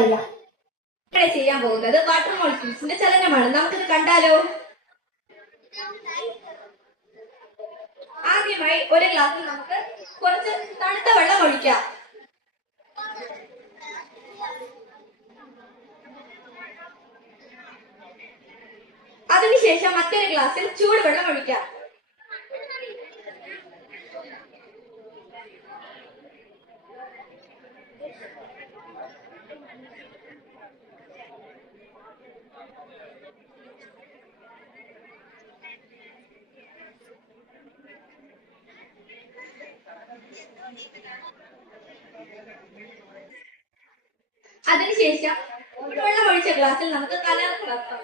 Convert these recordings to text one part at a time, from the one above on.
അറിയാം ഇവിടെ ചെയ്യാൻ പോകുന്നത് വാട്ടർ മോളിക്യൂൾസിന്റെ ചലനമാണ്. നമുക്കിത് കണ്ടാലോ? ആദ്യമായി ഒരു ഗ്ലാസ്സിൽ നമുക്ക് കുറച്ച് തണുത്ത വെള്ളം ഒഴിക്കാം. അതിനുശേഷം മറ്റൊരു ഗ്ലാസ്സിൽ ചൂടുവെള്ളം ഒഴിക്കാം. അതിനുശേഷം വെള്ളം ഒഴിച്ച ഗ്ലാസ്സിൽ നമുക്ക് കലർ കലർത്താം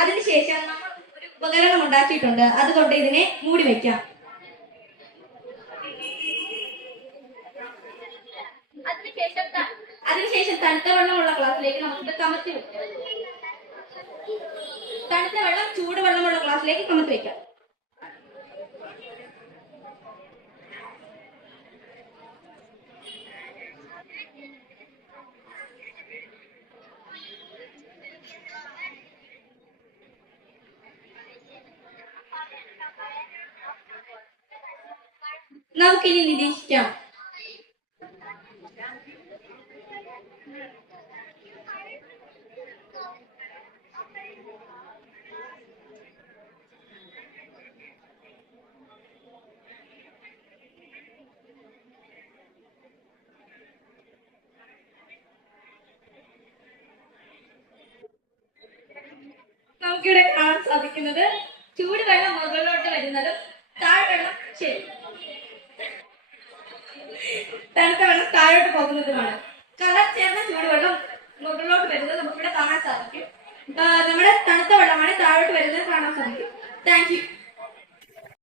അതിനുശേഷം നമ്മൾ ഒരു ഉപകരണം ഉണ്ടാക്കിയിട്ടുണ്ട്. അതുകൊണ്ട് ഇതിനെ മൂടി വെക്കാം. അതിനുശേഷം അതിനുശേഷം തണുത്ത വെള്ളമുള്ള ഗ്ലാസ്സിലേക്ക് നമുക്ക് കമത്തി വെക്കാം. തണുത്ത വെള്ളം ചൂടുവെള്ളമുള്ള ഗ്ലാസ്സിലേക്ക് കമത്തി വെക്കാം. നമുക്കിനി നിരീക്ഷിക്കാം. നമുക്കിവിടെ കാണാൻ സാധിക്കുന്നത് ചൂടുവെള്ളം മുകളിലോട്ട് വരുന്നതും താഴ്വെള്ളം ശരി. തണുത്ത വെള്ളം താഴോട്ട് പോകുന്നതുമാണ്. കളർ ചേർന്ന ചൂടുവെള്ളം മുകളിലോട്ട് വരുന്നത് നമുക്കിവിടെ കാണാൻ സാധിക്കും. നമ്മുടെ തണുത്ത വെള്ളമാണ് താഴോട്ട് വരുന്നത് കാണാൻ സാധിക്കും. താങ്ക്